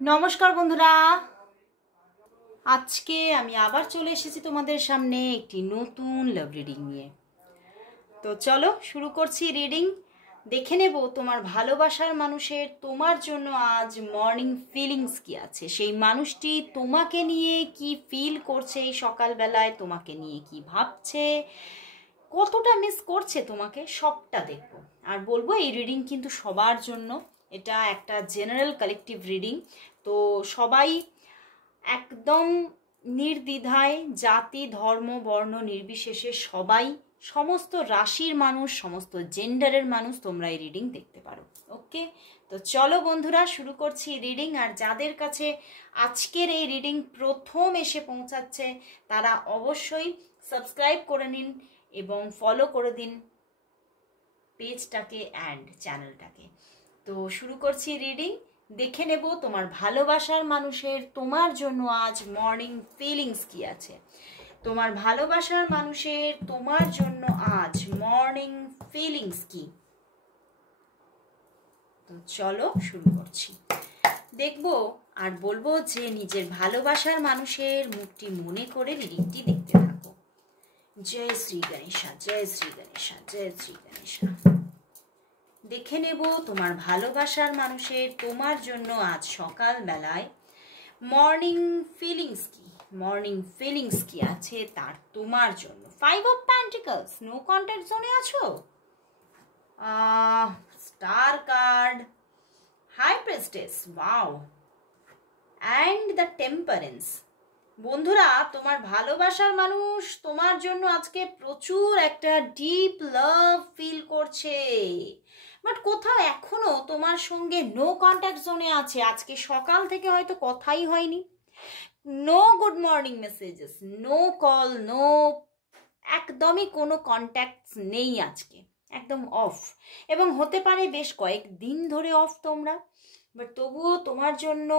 নমস্কার বন্ধুরা, আজকে আমি আবার চলে এসেছি তোমাদের সামনে একটি নতুন লাভ রিডিং নিয়ে। তো চলো শুরু করছি রিডিং। দেখে নেব তোমার ভালোবাসার মানুষের তোমার জন্য আজ মর্নিং ফিলিংস কি আছে, সেই মানুষটি তোমাকে নিয়ে কি ফিল করছে এই সকালবেলায়, তোমাকে নিয়ে কি ভাবছে, কতটা মিস করছে তোমাকে, সবটা দেখবো। আর বলবো এই রিডিং কিন্তু সবার জন্য, এটা একটা জেনারেল কালেকটিভ রিডিং। তো সবাই একদম নির্দ্বিধায়, জাতি ধর্ম বর্ণ নির্বিশেষে সবাই, সমস্ত রাশির মানুষ, সমস্ত জেন্ডারের মানুষ তোমরা এই রিডিং দেখতে পারো। ওকে, তো চলো বন্ধুরা শুরু করছি রিডিং। আর যাদের কাছে আজকের এই রিডিং প্রথম এসে পৌঁছাচ্ছে তারা অবশ্যই সাবস্ক্রাইব করে নিন এবং ফলো করে দিন পেজটাকে অ্যান্ড চ্যানেলটাকে। তো শুরু করছি রিডিং। দেখে নেব তোমার ভালোবাসার মানুষের তোমার জন্য আজ মর্নিং ফিলিংস কি আছে। তোমার ভালোবাসার মানুষের তোমার জন্য আজ মর্নিং ফিলিংস কি। তো চলো শুরু করছি। দেখবো আর বলবো যে নিজের ভালোবাসার মানুষের মুখটি মনে করে রিডিংটি দেখতে থাকো। জয় শ্রী গণেশা, জয় শ্রী গণেশা, জয় শ্রী গণেশা। দেখে নেব তোমার ভালোবাসার মানুষের তোমার জন্য আজ সকাল বেলায় মর্নিং ফিলিংস কি, মর্নিং ফিলিংস কি আছে তার তোমার জন্য। 5 অফ পেন্টিকলস, নো কন্ট্যাক্ট জোনে আছো। Star card, high priestess, wow, and the temperance. বন্ধুরা, তোমার ভালোবাসার মানুষ তোমার জন্য আজকে প্রচুর একটা ডিপ লাভ ফিল করছে, বাট কোথাও এখনো তোমার সঙ্গে নো কন্ট্যাক্ট জোনে আছে। আজকে সকাল থেকে হয়তো কথাই হয়নি, no good morning messages, no call, no, একদমই কোনো কন্ট্যাক্টস নেই আজকে, একদম অফ। এবং হতে পারে বেশ কয়েকদিন ধরে অফ তোমরা, বাট তবুও তোমার জন্য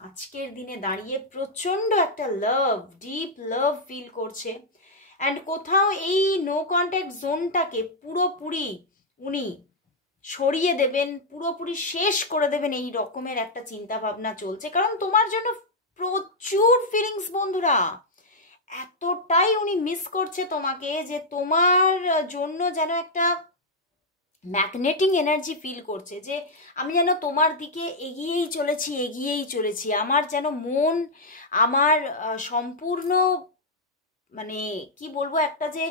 আজকের দিনে দাঁড়িয়ে প্রচণ্ড একটা লাভ, ডিপ লাভ ফিল করছে। অ্যান্ড কোথাও এই নো কন্ট্যাক্ট জোনটাকে পুরোপুরি উনি সরিয়ে দেবেন, পুরোপুরি শেষ করে দেবেন, এই রকমের একটা চিন্তা ভাবনা চলছে। কারণ তোমার জন্য প্রচুর ফিলিংস বন্ধুরা, এতটাই উনি মিস করছে তোমাকে যে তোমার জন্য যেন একটা ম্যাগনেটিং এনার্জি ফিল করছে, যে আমি যেন তোমার দিকে এগিয়েই চলেছি। আমার যেন মন, আমার সম্পূর্ণ, মানে কি বলবো, একটা যে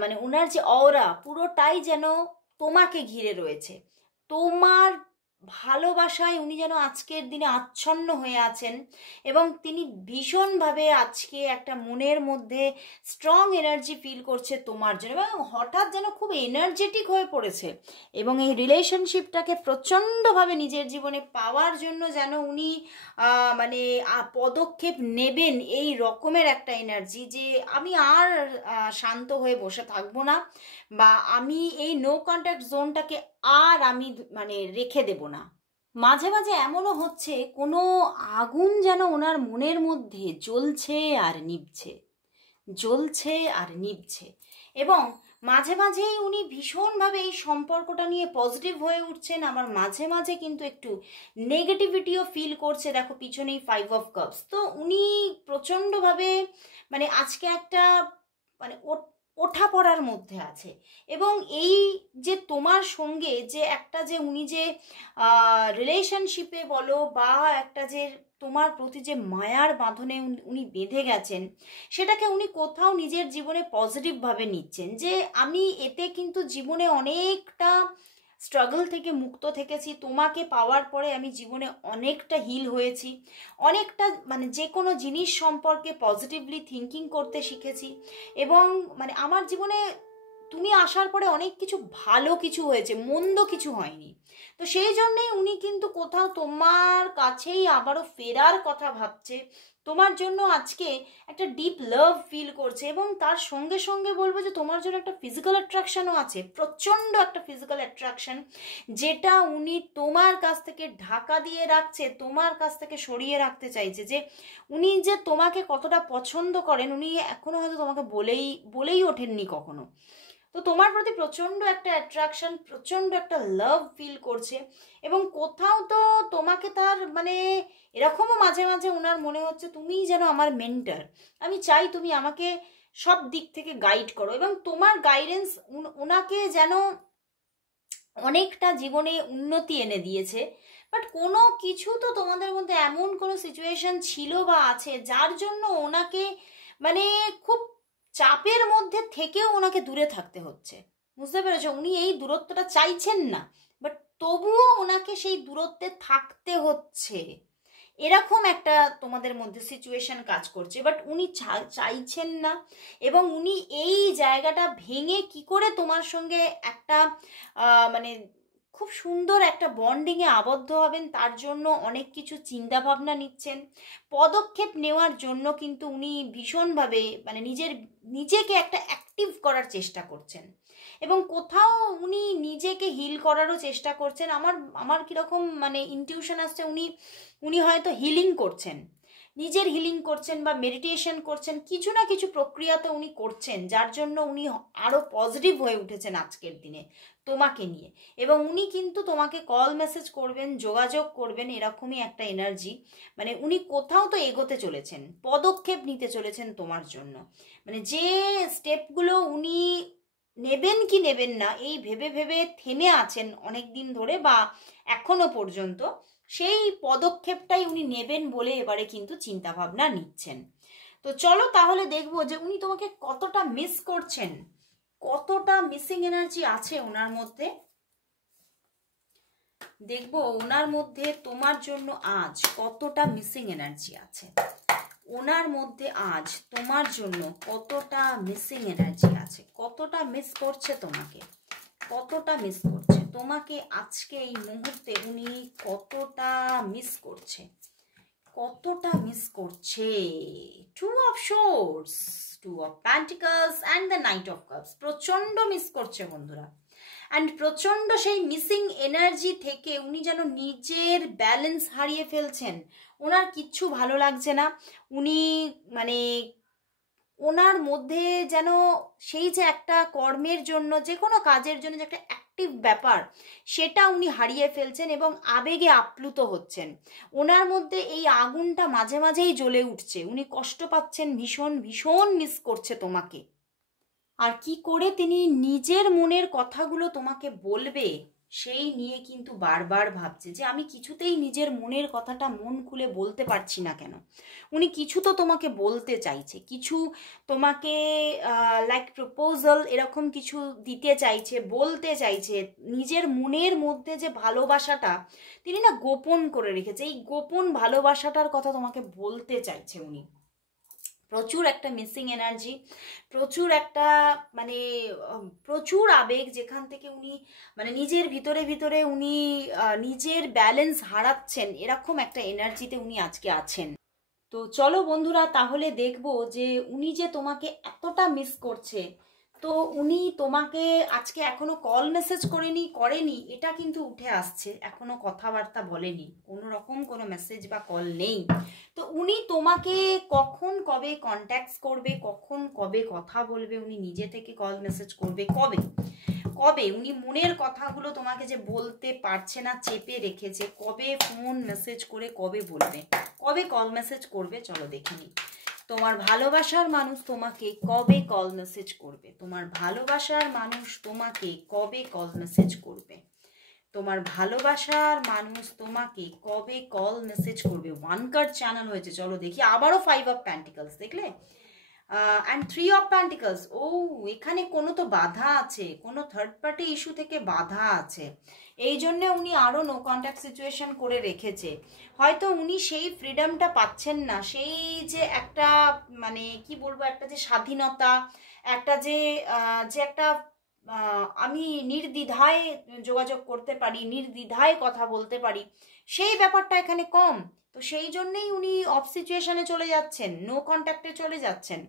মানে ওনার যে অরা পুরোটাই যেন তোমাকে ঘিরে রয়েছে, তোমার ভালোবাসায় উনি যেন আজকের দিনে আচ্ছন্ন হয়ে আছেন। এবং তিনি ভীষণভাবে আজকে একটা মনের মধ্যে স্ট্রং এনার্জি ফিল করছে তোমার জন্য, এবং হঠাৎ যেন খুব এনার্জেটিক হয়ে পড়েছে। এবং এই রিলেশনশিপটাকে প্রচণ্ডভাবে নিজের জীবনে পাওয়ার জন্য যেন উনি মানে পদক্ষেপ নেবেন, এই রকমের একটা এনার্জি যে আমি আর শান্ত হয়ে বসে থাকবো না, বা আমি এই নো কন্ট্যাক্ট জোনটাকে আর আমি মানে রেখে দেব না। মাঝে মাঝে এমনও হচ্ছে কোনো আগুন যেন ওনার মনের মধ্যে জ্বলছে আর নিভছে, জ্বলছে আর নিভছে। এবং মাঝে মাঝেই উনি ভীষণভাবে এই সম্পর্কটা নিয়ে পজিটিভ হয়ে উঠছেন, আবার মাঝে মাঝে কিন্তু একটু নেগেটিভিটিও ফিল করছে। দেখো পিছনেই 5 অফ কাপস। তো উনি প্রচণ্ডভাবে মানে আজকে একটা মানে ওঠা পড়ার মধ্যে আছে। এবং এই যে তোমার সঙ্গে যে একটা যে উনি যে রিলেশনশিপে বলো বা একটা যে তোমার প্রতি যে মায়ার বাঁধনে উনি বেঁধে গেছেন, সেটাকে উনি কোথাও নিজের জীবনে পজিটিভভাবে নিচ্ছেন, যে আমি এতে কিন্তু জীবনে অনেকটা স্ট্রাগল থেকে মুক্ত থেকেছি, তোমাকে পাওয়ার পরে আমি জীবনে অনেকটা হিল হয়েছি, অনেকটা মানে যে কোনো জিনিস সম্পর্কে পজিটিভলি থিঙ্কিং করতে শিখেছি। এবং মানে আমার জীবনে তুমি আসার পরে অনেক কিছু ভালো কিছু হয়েছে, মন্দ কিছু হয়নি। তো সেই জন্যই উনি কিন্তু কোথাও তোমার কাছেই আবারও ফেরার কথা ভাবছে, তোমার জন্য আজকে একটা ডিপ লাভ ফিল করছে। এবং তার সঙ্গে সঙ্গে বলবো যে তোমার জন্য একটা ফিজিক্যাল অ্যাট্রাকশনও আছে, প্রচণ্ড একটা ফিজিক্যাল অ্যাট্রাকশন, যেটা উনি তোমার কাছ থেকে ঢাকা দিয়ে রাখছে, তোমার কাছ থেকে সরিয়ে রাখতে চাইছে। যে উনি যে তোমাকে কতটা পছন্দ করেন উনি এখনো হয়তো তোমাকে বলেই ওঠেননি কখনো। তো তোমার প্রতি প্রচণ্ড একটা অ্যাট্রাকশন, প্রচণ্ড একটা লাভ ফিল করছে। এবং কোথাও তো তোমাকে তার মানে এরকমও মাঝে মাঝে ওনার মনে হচ্ছে তুমিই যেন আমার মেন্টর, আমি চাই তুমি আমাকে সব দিক থেকে গাইড করো। এবং তোমার গাইডেন্স ওনাকে যেন অনেকটা জীবনে উন্নতি এনে দিয়েছে। বাট কোনো কিছু তো তোমাদের মধ্যে এমন কোনো সিচুয়েশন ছিল বা আছে যার জন্য ওনাকে মানে খুব চাপের মধ্যে থেকেও ওনাকে দূরে থাকতে হচ্ছে। বুঝতে পেরেছো? উনি এই দূরত্বটা চাইছেন না, বাট তবুও ওনাকে সেই দূরত্বে থাকতে হচ্ছে, এরকম একটা তোমাদের মধ্যে সিচুয়েশন কাজ করছে। বাট উনি চাইছেন না, এবং উনি এই জায়গাটা ভেঙে কি করে তোমার সঙ্গে একটা মানে খুব সুন্দর একটা বন্ডিংয়ে আবদ্ধ হবেন তার জন্য অনেক কিছু চিন্তা ভাবনা নিচ্ছেন। পদক্ষেপ নেওয়ার জন্য কিন্তু উনি ভীষণভাবে মানে নিজেকে একটা অ্যাক্টিভ করার চেষ্টা করছেন, এবং কোথাও উনি নিজেকে হিল করারও চেষ্টা করছেন। আমার কীরকম মানে ইনটিউশন আসছে, উনি হয়তো হিলিং করছেন, নিজের হিলিং করছেন বা মেডিটেশন করছেন, কিছু না কিছু প্রক্রিয়াতে উনি করছেন, যার জন্য উনি আরও পজিটিভ হয়ে উঠেছেন আজকের দিনে তোমাকে নিয়ে। এবং উনি কিন্তু তোমাকে কল মেসেজ করবেন, যোগাযোগ করবেন, এরকমই একটা এনার্জি। মানে উনি কোথাও তো এগোতে চলেছেন, পদক্ষেপ নিতে চলেছেন তোমার জন্য। মানে যে স্টেপগুলো উনি নেবেন কি নেবেন না এই ভেবে ভেবে থেমে আছেন অনেক দিন ধরে বা এখনো পর্যন্ত, সেই পদক্ষেপটাই উনি নেবেন বলে এবারে কিন্তু চিন্তা ভাবনা নিচ্ছেন। তো চলো তাহলে দেখবো যে উনি তোমাকে কতটা মিস করছেন, কতটা মিসিং এনার্জি আছে ওনার মধ্যে। দেখবো ওনার মধ্যে তোমার জন্য আজ কতটা মিসিং এনার্জি আছে, ওনার মধ্যে আজ তোমার জন্য কতটা মিসিং এনার্জি আছে, কতটা মিস করছে তোমাকে, কতটা মিস করছে তোমাকে আজকে এই মুহূর্তে উনি কতটা মিস করছে, কতটা মিস করছে। Two of swords, two of pentacles and the knight of cups, প্রচন্ড মিস করছে বন্ধুরা। অ্যান্ড প্রচন্ড সেই মিসিং এনার্জি থেকে উনি যেন নিজের ব্যালেন্স হারিয়ে ফেলছেন, ওনার কিচ্ছু ভালো লাগছে না। উনি মানে ওনার মধ্যে যেন সেই যে একটা কর্মের জন্য, যে কোনো কাজের জন্য যে একটা অ্যাক্টিভ ব্যাপার, সেটা উনি হারিয়ে ফেলছেন এবং আবেগে আপ্লুত হচ্ছেন। ওনার মধ্যে এই আগুনটা মাঝে মাঝেই জ্বলে উঠছে, উনি কষ্ট পাচ্ছেন, ভীষণ ভীষণ মিস করছে তোমাকে। আর কি করে তিনি নিজের মনের কথাগুলো তোমাকে বলবে সেই নিয়ে কিন্তু বারবার ভাবছে যে আমি কিছুতেই নিজের মনের কথাটা মন খুলে বলতে পারছি না কেন। উনি কিছু তো তোমাকে বলতে চাইছে, কিছু তোমাকে লাইক প্রপোজাল এরকম কিছু দিতে চাইছে, বলতে চাইছে। নিজের মনের মধ্যে যে ভালোবাসাটা তিনি না গোপন করে রেখেছে, এই গোপন ভালোবাসাটার কথা তোমাকে বলতে চাইছে উনি। প্রচুর একটা মিসিং এনার্জি, প্রচুর একটা মানে প্রচুর আবেগ, যেখান থেকে উনি মানে নিজের ভিতরে ভিতরে উনি নিজের ব্যালেন্স হারাচ্ছেন, এরকম একটা এনার্জিতে উনি আজকে আছেন। তো চলো বন্ধুরা তাহলে দেখবো যে উনি যে তোমাকে এতটা মিস করছে, তো উনি তোমাকে আজকে এখনো কল মেসেজ করেনি এটা কিন্তু উঠে আসছে, এখনো কথাবার্তা বলেনি, কোনো রকম কোনো মেসেজ বা কল নেই। তো উনি তোমাকে কখন কবে কন্ট্যাক্ট করবে, কখন কবে কথা বলবে, উনি নিজে থেকে কল মেসেজ করবে কবে কবে উনি মনের কথাগুলো তোমাকে যে বলতে পারছে না, চেপে রেখেছে, কবে ফোন মেসেজ করে কবে বলবে, কবে কল মেসেজ করবে, চলো দেখে নিই। তোমার ভালোবাসার মানুষ তোমাকে কবে কল মেসেজ করবে, তোমার ভালোবাসার মানুষ তোমাকে কবে কল মেসেজ করবে, তোমার ভালোবাসার মানুষ তোমাকে কবে কল মেসেজ করবে। ওয়ান কার্ড চ্যানেল হয়েছে, চলো দেখি। আবারও 5 অফ প্যান্টিকলস দেখলে, অ্যান্ড 3 অফ প্যান্টিকলস। ও এখানে কোনো তো বাধা আছে, কোনো থার্ড পার্টি ইস্যু থেকে বাধা আছে, এই জন্যে উনি আরও নো কন্ট্যাক্ট সিচুয়েশন করে রেখেছে। হয়তো উনি সেই ফ্রিডমটা পাচ্ছেন না, সেই যে একটা মানে কি বলবো, একটা যে স্বাধীনতা, একটা যে একটা আমি নির্দ্বিধায় যোগাযোগ করতে পারি, নির্দ্বিধায় কথা বলতে পারি, সেই ব্যাপারটা এখানে কম। তো সেই জন্যেই উনি অফ সিচুয়েশনে চলে যাচ্ছেন, নো কন্ট্যাক্টে চলে যাচ্ছেন।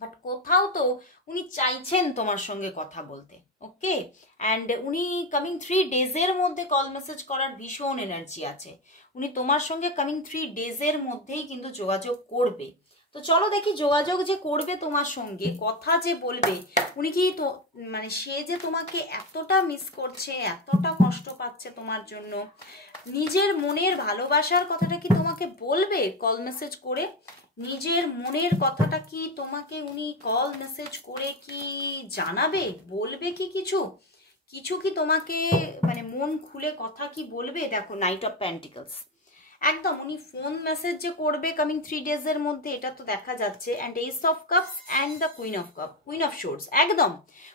বাট কোথাও তো উনি চাইছেন তোমার সঙ্গে কথা বলতে, ওকে। অ্যান্ড উনি কামিং 3 ডেজের মধ্যে কল মেসেজ করার ভীষণ এনার্জি আছে, উনি তোমার সঙ্গে কামিং 3 ডেজের মধ্যেই কিন্তু যোগাযোগ করবে। তো তো চলো দেখি যোগাযোগ যে করবে তোমার সঙ্গে, কথা যে বলবে, উনি কি তো মানে সে যে তোমাকে এতটা মিস করছে, এতটা কষ্ট পাচ্ছে তোমার জন্য, নিজের মনের ভালোবাসার কথাটা কি তোমাকে বলবে কল মেসেজ করে? নিজের মনের কথাটা কি তোমাকে উনি কল মেসেজ করে কি জানাবে, বলবে কি কিছু কিছু কি তোমাকে মানে মন খুলে কথা কি বলবে? দেখো নাইট অফ প্যান্টিকলস, একদম উনি ফোন মেসেজ যে করবে কামিং 3 ডেজের মধ্যে, এটা তো দেখা যাচ্ছে। And S of cups and the queen of swords, একদম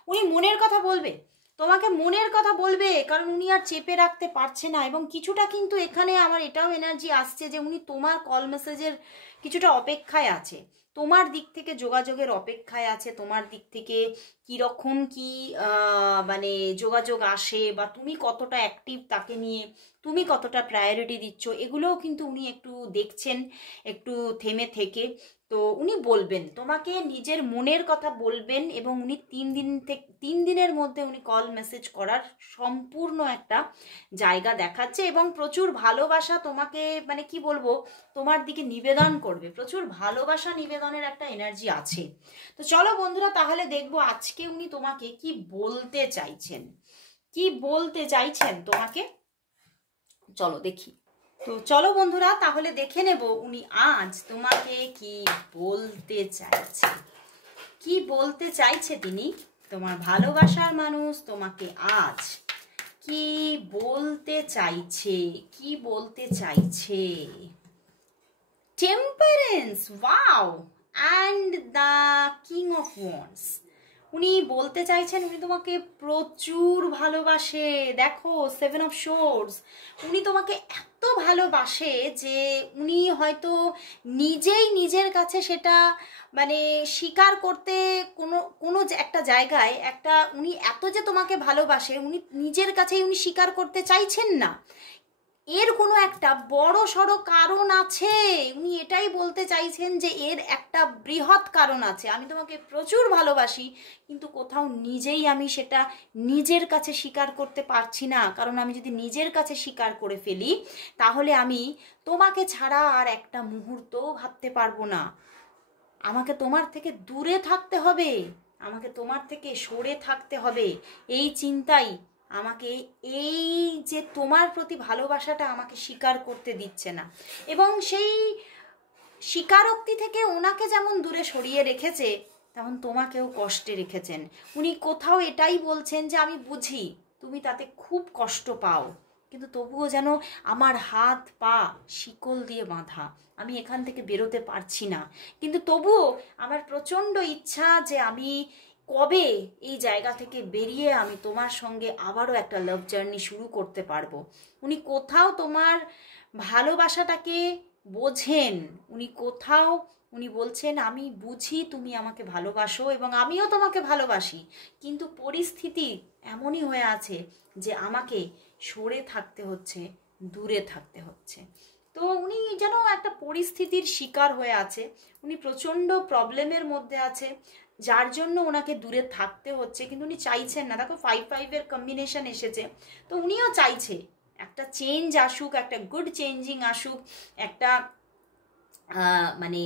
উনি মনের কথা বলবে তোমাকে, মনের কথা বলবে, কারণ উনি আর চেপে রাখতে পারছে না। এবং কিছুটা কিন্তু এখানে আমার এটাও এনার্জি আসছে যে উনি তোমার কল মেসেজের কিছুটা অপেক্ষায় আছে, তোমার দিক থেকে যোগাযোগের অপেক্ষায় আছে, তোমার দিক থেকে কীরকম কি মানে যোগাযোগ আসে, বা তুমি কতটা অ্যাক্টিভ তাকে নিয়ে, তুমি কতটা প্রায়োরিটি দিচ্ছ, এগুলোও কিন্তু উনি একটু দেখছেন, একটু থেমে থেকে। তো উনি বলবেন তোমাকে, নিজের মনের কথা বলবেন, এবং উনি 3 দিনের মধ্যে উনি কল মেসেজ করার সম্পূর্ণ একটা জায়গা দেখাচ্ছে, এবং প্রচুর ভালোবাসা তোমাকে মানে কি বলবো তোমার দিকে নিবেদন করবে, প্রচুর ভালোবাসা নিবেদনের একটা এনার্জি আছে। তো চলো বন্ধুরা তাহলে দেখবো আজকে উনি তোমাকে কি বলতে চাইছেন, কি বলতে চাইছেন তোমাকে, চলো দেখি। তো চলো বন্ধুরা তাহলে দেখে নেব উনি আজ তোমাকে কি বলতে চাইছে, কি বলতে চাইছে তিনি, তোমার ভালোবাসার মানুষ তোমাকে আজ কি বলতে চাইছে, কি বলতে চাইছে। Temperance, wow, and the king of wands, উনি বলতে চাইছেন উনি তোমাকে প্রচুর ভালোবাসে। দেখো 7 অফ সোর্স, উনি তোমাকে এত ভালোবাসে যে উনি হয়তো নিজেই নিজের কাছে সেটা মানে স্বীকার করতে কোনো কোনো একটা জায়গায় একটা, উনি এত যে তোমাকে ভালোবাসে উনি নিজের কাছেই উনি স্বীকার করতে চাইছেন না। এর কোনো একটা বড় সড়ো কারণ আছে, উনি এটাই বলতে চাইছেন যে এর একটা বৃহৎ কারণ আছে। আমি তোমাকে প্রচুর ভালোবাসি, কিন্তু কোথাও নিজেই আমি সেটা নিজের কাছে স্বীকার করতে পারছি না, কারণ আমি যদি নিজের কাছে স্বীকার করে ফেলি তাহলে আমি তোমাকে ছাড়া আর একটা মুহূর্তও ভাবতে পারবো না। আমাকে তোমার থেকে দূরে থাকতে হবে, আমাকে তোমার থেকে সরে থাকতে হবে, এই চিন্তাই আমাকে এই যে তোমার প্রতি ভালোবাসাটা আমাকে স্বীকার করতে দিচ্ছে না। এবং সেই স্বীকারোক্তি থেকে ওনাকে যেমন দূরে সরিয়ে রেখেছে, তেমন তোমাকেও কষ্টে রেখেছেন। উনি কোথাও এটাই বলছেন যে আমি বুঝি তুমি তাতে খুব কষ্ট পাও, কিন্তু তবুও যেন আমার হাত পা শিকল দিয়ে বাঁধা, আমি এখান থেকে বেরোতে পারছি না, কিন্তু তবুও আমার প্রচণ্ড ইচ্ছা যে আমি কবে এই জায়গা থেকে বেরিয়ে আমি তোমার সঙ্গে আবারও একটা লাভ জার্নি শুরু করতে পারবো। উনি কোথাও তোমার ভালোবাসাটাকে বোঝেন, উনি কোথাও উনি বলছেন আমি বুঝি তুমি আমাকে ভালোবাসো এবং আমিও তোমাকে ভালোবাসি, কিন্তু পরিস্থিতি এমনই হয়ে আছে যে আমাকে সরে থাকতে হচ্ছে, দূরে থাকতে হচ্ছে। তো উনি যেন একটা পরিস্থিতির শিকার হয়ে আছে, উনি প্রচণ্ড প্রবলেমের মধ্যে আছে, যার জন্য ওনাকে দূরে থাকতে হচ্ছে, কিন্তু উনি চাইছেন না। দেখো 5-5 কম্বিনেশন এসেছে, তো উনিও চাইছে একটা চেঞ্জ আসুক, একটা গুড চেঞ্জিং আসুক, একটা মানে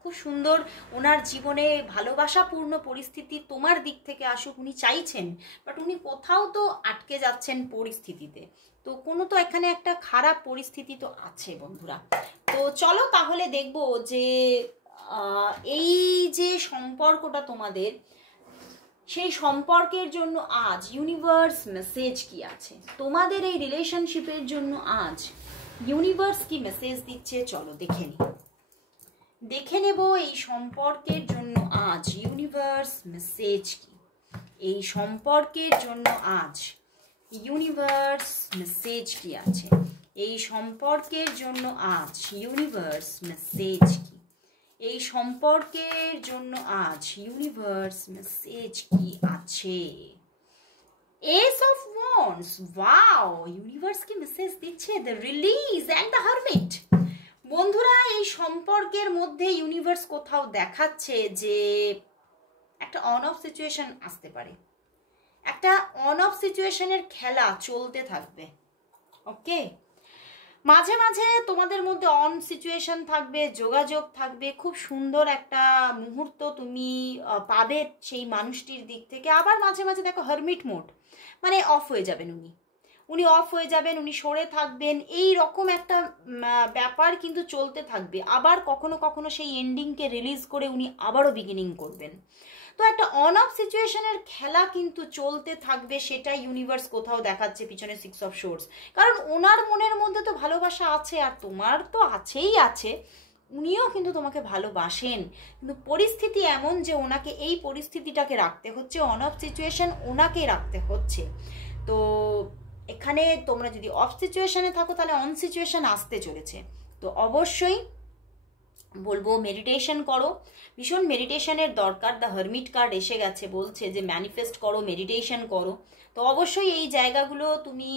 খুব সুন্দর ওনার জীবনে ভালোবাসাপূর্ণ পরিস্থিতি তোমার দিক থেকে আসুক, উনি চাইছেন। বাট উনি কোথাও তো আটকে যাচ্ছেন পরিস্থিতিতে, তো কোনো তো এখানে একটা খারাপ পরিস্থিতি তো আছে বন্ধুরা। তো চলো তাহলে দেখবো যে এই যে সম্পর্কটা তোমাদের, সেই সম্পর্কের জন্য আজ ইউনিভার্স মেসেজ কি আছে, তোমাদের এই রিলেশনশিপের জন্য আজ ইউনিভার্স কি মেসেজ দিচ্ছে, চলো দেখে নেব এই সম্পর্কের জন্য আজ ইউনিভার্স মেসেজ কি, এই সম্পর্কের জন্য আজ ইউনিভার্স মেসেজ কি আছে, এই সম্পর্কের জন্য আজ ইউনিভার্স মেসেজ কি, এই সম্পর্কের জন্য আজ ইউনিভার্স মেসেজ কি আছে। S of wands, wow, universe কি মেসেজ দিচ্ছে, the release and the hermit. বন্ধুরা এই সম্পর্কের মধ্যে ইউনিভার্স কোথাও দেখাচ্ছে যে একটা অন অফ সিচুয়েশন আসতে পারে, একটা অন অফ সিচুয়েশনের খেলা চলতে থাকবে। ওকে, মাঝে মাঝে তোমাদের মধ্যে অন সিচুয়েশন থাকবে, যোগাযোগ থাকবে, খুব সুন্দর একটা মুহূর্ত তুমি পাবে সেই মানুষটির দিক থেকে। আবার মাঝে মাঝে দেখো হারমিট মোড, মানে অফ হয়ে যাবেন উনি অফ হয়ে যাবেন, উনি সরে থাকবেন, এই রকম একটা ব্যাপার কিন্তু চলতে থাকবে। আবার কখনো কখনো সেই এন্ডিংকে রিলিজ করে উনি আবারও বিগিনিং করবেন। তো একটা অন অফ সিচুয়েশনের খেলা কিন্তু চলতে থাকবে, সেটা ইউনিভার্স কোথাও দেখাচ্ছে পিছনে 6 অফ সোর্স। কারণ ওনার মনের মধ্যে তো ভালোবাসা আছে, আর তোমার তো আছেই আছে, উনিও কিন্তু তোমাকে ভালোবাসেন, কিন্তু পরিস্থিতি এমন যে ওনাকে এই পরিস্থিতিটাকে রাখতে হচ্ছে, অন অফ সিচুয়েশন ওনাকেই রাখতে হচ্ছে। তো এখানে তোমরা যদি অফ সিচুয়েশনে থাকো তাহলে অন সিচুয়েশন আসতে চলেছে। তো অবশ্যই বলবো মেডিটেশন করো, ভীষণ মেডিটেশনের দরকার। দ্য হারমিট কার্ড এসে গেছে, বলছে যে ম্যানিফেস্ট করো, মেডিটেশন করো। তো অবশ্যই এই জায়গাগুলো তুমি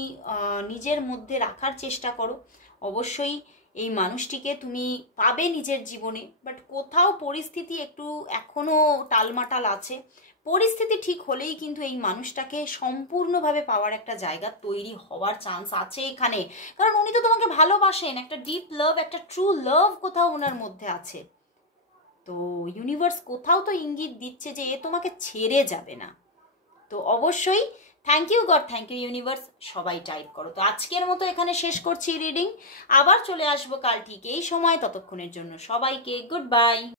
নিজের মধ্যে রাখার চেষ্টা করো। অবশ্যই এই মানুষটিকে তুমি পাবে নিজের জীবনে, বাট কোথাও পরিস্থিতি একটু এখনো টালমাটাল আছে। পরিস্থিতি ঠিক হলেই কিন্তু এই মানুষটাকে সম্পূর্ণভাবে পাওয়ার একটা জায়গা তৈরি হওয়ার চান্স আছে এখানে। কারণ উনি তো তোমাকে ভালোবাসেন, একটা ডিপ লাভ, একটা ট্রু লাভ কোথাও ওনার মধ্যে আছে। তো ইউনিভার্স কোথাও তো ইঙ্গিত দিচ্ছে যে এ তোমাকে ছেড়ে যাবে না। তো অবশ্যই thank you god, thank you universe, সবাই টাইপ করো। তো আজকের মতো এখানে শেষ করছি রিডিং, আবার চলে আসবো কাল ঠিক এই সময়। ততক্ষণের জন্য সবাইকে গুড বাই।